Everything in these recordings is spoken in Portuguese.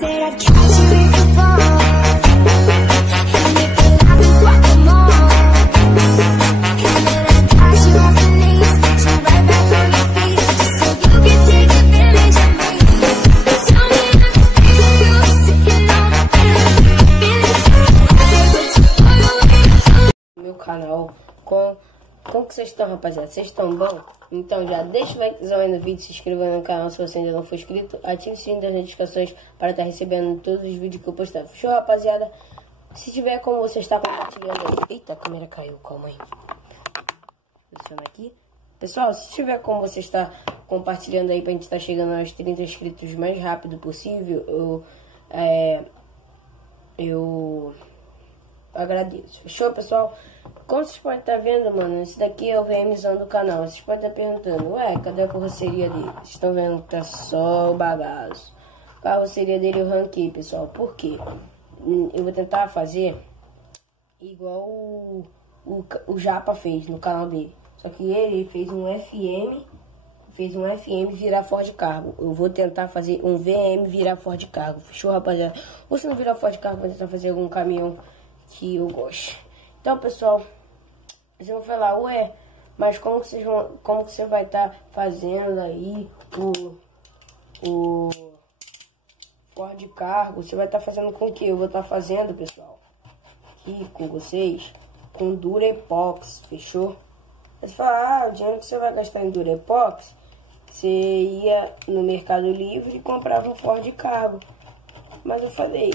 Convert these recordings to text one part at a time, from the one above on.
said I'd catch you if you fall. And if you're laughing, walk them all. And then I'd dash you off your knees, put you right back on your feet, just so you can take advantage of me. Tell me if you sitting on the bed, feeling so high, but you put away. Meu canal, como que vocês estão, rapaziada? Vocês estão bom? Então já deixa o likezão aí no vídeo, se inscreva no canal se você ainda não for inscrito, ative o sininho das notificações para estar recebendo todos os vídeos que eu postar. Fechou, rapaziada? Se tiver como você está compartilhando aí... Eita, a câmera caiu, calma aí. Pressiona aqui. Pessoal, se tiver como você está compartilhando aí pra gente estar chegando aos 30 inscritos o mais rápido possível, eu agradeço. Fechou, pessoal? Como vocês podem estar vendo, mano, esse daqui é o VMzão do canal. Vocês podem estar perguntando, ué, cadê a carroceria dele? Vocês estão vendo que tá só o bagaço. A carroceria dele eu ranquei, pessoal. Por quê? Eu vou tentar fazer igual o Japa fez no canal dele. Só que ele fez um FM virar Ford Cargo. Eu vou tentar fazer um VM virar Ford Cargo. Fechou, rapaziada? Ou se não virar Ford Cargo, vou tentar fazer algum caminhão que eu gosto. Então, pessoal, vocês vão falar, ué, mas como que você vai estar fazendo aí o Ford Cargo? Você vai estar fazendo com o que? Eu vou estar fazendo, pessoal, aqui com vocês, com Durepox, fechou? Você fala, o dinheiro que você vai gastar em Durepox, você ia no Mercado Livre e comprava um Ford Cargo. Mas eu falei...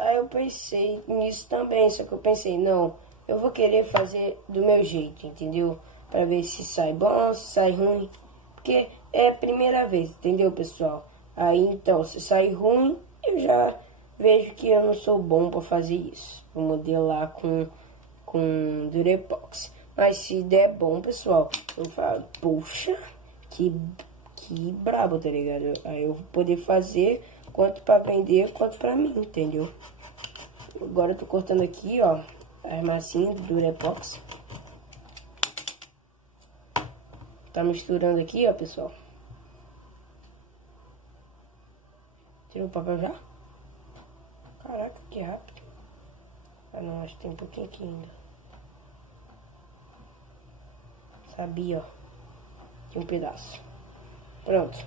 Aí eu pensei nisso também, só que eu pensei, não, eu vou querer fazer do meu jeito, entendeu? Pra ver se sai bom, se sai ruim, porque é a primeira vez, entendeu, pessoal? Aí então, se sair ruim, eu já vejo que eu não sou bom pra fazer isso. Vou modelar com Durepox. Mas se der bom, pessoal, eu falo, poxa, que brabo, tá ligado? Aí eu vou poder fazer... quanto pra vender, quanto pra mim, entendeu? Agora eu tô cortando aqui, ó, as massinhas do Durepox. Tá misturando aqui, ó, pessoal. Tirou o papel já? Caraca, que rápido. Ah, não, acho que tem um pouquinho aqui ainda. Sabia, ó. Tinha um pedaço. Pronto.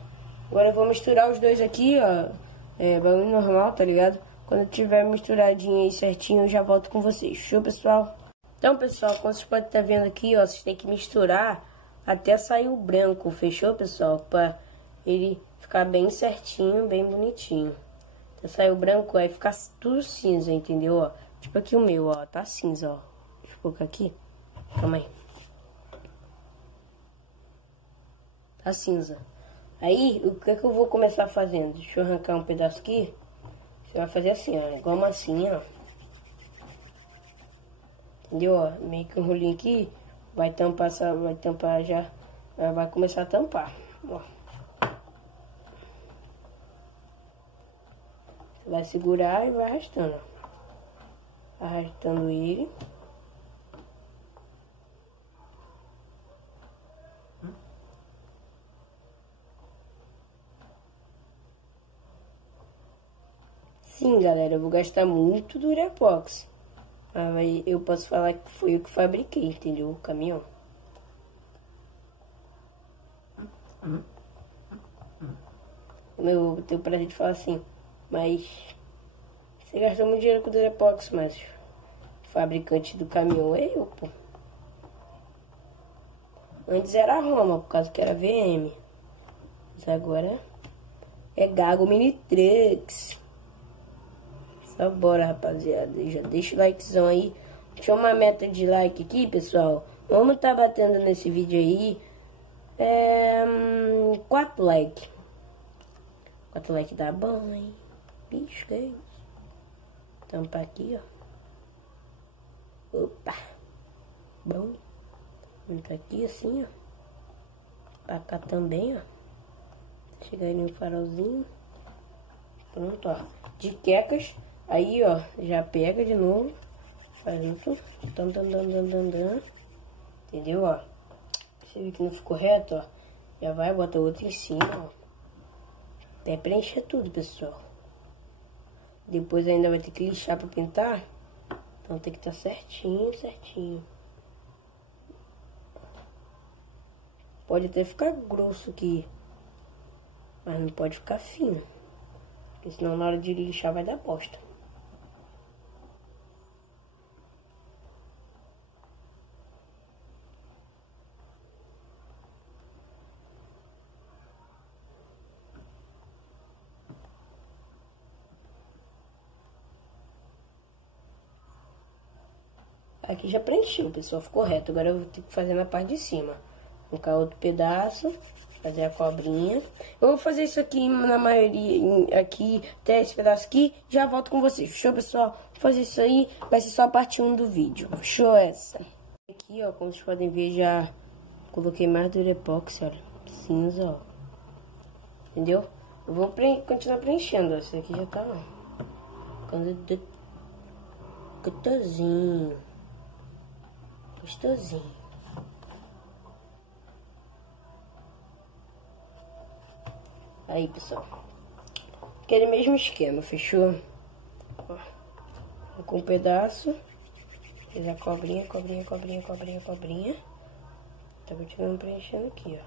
Agora eu vou misturar os dois aqui, ó. Bagulho normal, tá ligado? Quando tiver misturadinho aí certinho, eu já volto com vocês. Fechou, pessoal? Então, pessoal, como vocês podem estar vendo aqui, ó, vocês têm que misturar até sair o branco. Fechou, pessoal? Pra ele ficar bem certinho, bem bonitinho. Até sair o branco, aí ficar tudo cinza, entendeu? Ó, tipo aqui o meu, ó, tá cinza, ó. Deixa eu colocar aqui. Calma aí. Tá cinza. Aí, o que eu vou começar fazendo? Deixa eu arrancar um pedaço aqui. Você vai fazer assim, ó, igual massinha, ó. Entendeu, ó? Meio que um rolinho aqui, vai tampar já, vai começar a tampar, ó. Você vai segurar e vai arrastando, ó. Arrastando ele. Sim, galera, eu vou gastar muito Durepox. Mas eu posso falar que foi eu que fabriquei, entendeu? O caminhão. Eu tenho o prazer de falar assim, mas você gastou muito dinheiro com Durepox, mas o fabricante do caminhão é eu, pô. Antes era a Roma, por causa que era VM. Mas agora é Gago Mini Trucks. Só bora, rapaziada. Já deixa o likezão aí. Deixa uma meta de like aqui, pessoal. Vamos tá batendo nesse vídeo aí 4 likes. 4 likes dá bom, hein? Bicho, que é isso? Tampar aqui, ó. Opa. Bom. Vamos aqui assim, ó. Pra cá também, ó. Chegar aí no farolzinho. Pronto, ó. De quecas. Aí, ó, já pega de novo. Faz isso. Entendeu, ó? Você viu que não ficou reto, ó. Já vai, bota outro em cima, ó. Até preencher tudo, pessoal. Depois ainda vai ter que lixar pra pintar. Então tem que estar certinho, certinho. Pode até ficar grosso aqui, mas não pode ficar fino. Porque senão na hora de lixar vai dar bosta. Aqui já preencheu, pessoal, ficou reto. Agora eu vou ter que fazer na parte de cima. Colocar outro pedaço, fazer a cobrinha. Eu vou fazer isso aqui na maioria, aqui, até esse pedaço aqui, já volto com vocês. Fechou, pessoal? Vou fazer isso aí, vai ser só a parte 1 do vídeo. Fechou essa? Aqui, ó, como vocês podem ver, já coloquei mais durepox, olha, cinza, ó. Entendeu? Eu vou continuar preenchendo, ó. Esse aqui já tá, ó, gostosinho. Gostosinho. Aí, pessoal. Aquele mesmo esquema, fechou? Ó, com um pedaço. Fiz a cobrinha. Tá continuando preenchendo aqui, ó.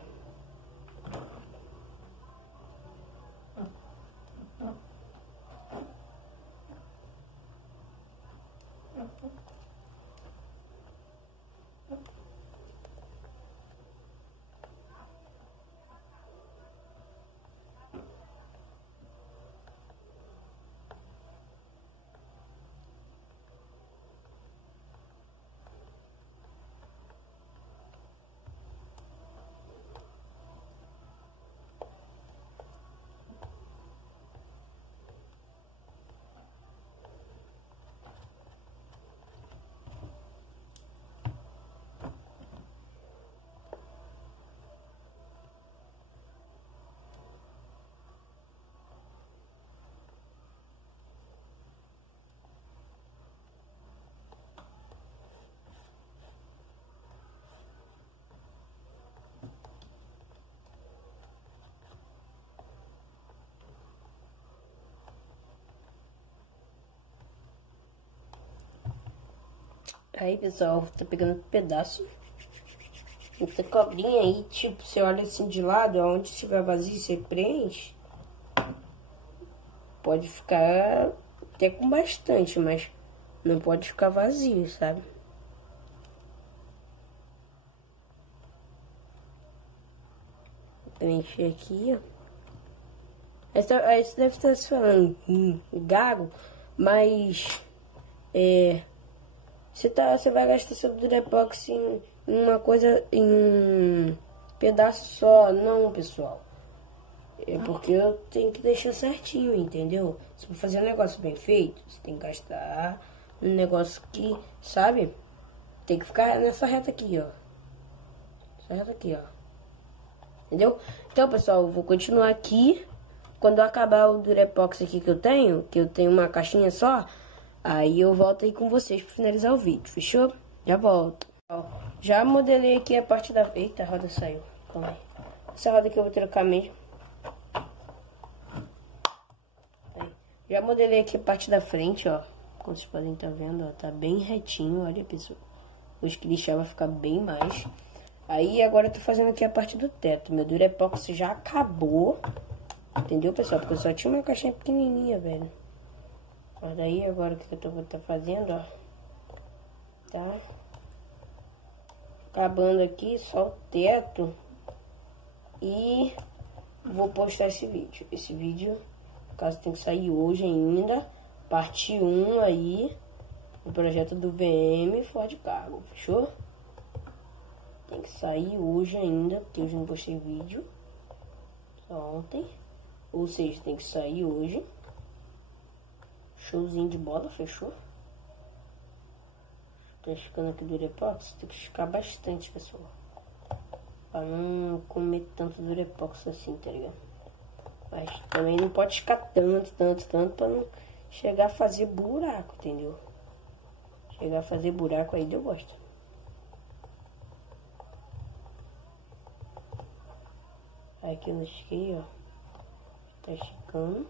Aí, pessoal, tá pegando pedaço. Muita cobrinha aí, tipo, você olha assim de lado, onde estiver vazio, você preenche. Pode ficar até com bastante, mas não pode ficar vazio, sabe? Vou preencher aqui, ó. Aí você deve estar se falando, gago, mas você vai gastar seu durepox em uma coisa, em um pedaço só. Não, pessoal. É porque eu tenho que deixar certinho, entendeu? Se for fazer um negócio bem feito, você tem que gastar um negócio que, sabe? Tem que ficar nessa reta aqui, ó. Essa reta aqui, ó. Entendeu? Então, pessoal, eu vou continuar aqui. Quando acabar o durepox aqui que eu tenho uma caixinha só, aí eu volto aí com vocês pra finalizar o vídeo, fechou? Já volto. Ó, já modelei aqui a parte da... Eita, a roda saiu. Calma aí. Essa roda aqui eu vou trocar mesmo. Aí. Já modelei aqui a parte da frente, ó. Como vocês podem estar vendo, ó. Tá bem retinho, olha, pessoal. Os que lixar vai ficar bem mais. Aí, agora eu tô fazendo aqui a parte do teto. Meu durepox já acabou. Entendeu, pessoal? Porque eu só tinha uma caixinha pequenininha, velho. Mas daí, agora o que eu vou estar fazendo, ó. Tá? Acabando aqui, só o teto. E vou postar esse vídeo. Esse vídeo, no caso, tem que sair hoje ainda. Parte 1 aí. O projeto do VM Ford Cargo, fechou? Tem que sair hoje ainda, porque hoje não postei vídeo. Só ontem. Ou seja, tem que sair hoje. Showzinho de bola, fechou? Tô esticando aqui do durepox. Tem que esticar bastante, pessoal. Pra não comer tanto durepox assim, tá ligado? Mas também não pode esticar tanto pra não chegar a fazer buraco, entendeu? Chegar a fazer buraco aí deu bosta. Aí aqui eu não estiquei, ó. Tá esticando.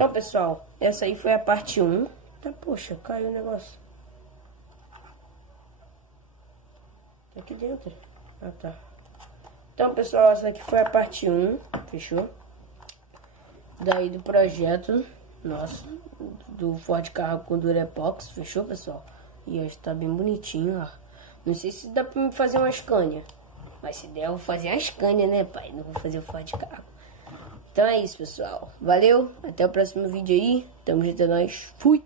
Então, pessoal, essa aí foi a parte 1. Tá, poxa, caiu o negócio. Tá aqui dentro. Ah, tá. Então, pessoal, essa aqui foi a parte 1. Fechou? Daí do projeto nosso, do Ford Carro com Durepox. Fechou, pessoal? E hoje tá bem bonitinho, ó. Não sei se dá pra me fazer uma Scania. Mas se der, eu vou fazer uma Scania, né, pai? Não vou fazer o Ford Carro. Então é isso, pessoal. Valeu. Até o próximo vídeo aí. Tamo junto, é nóis. Fui!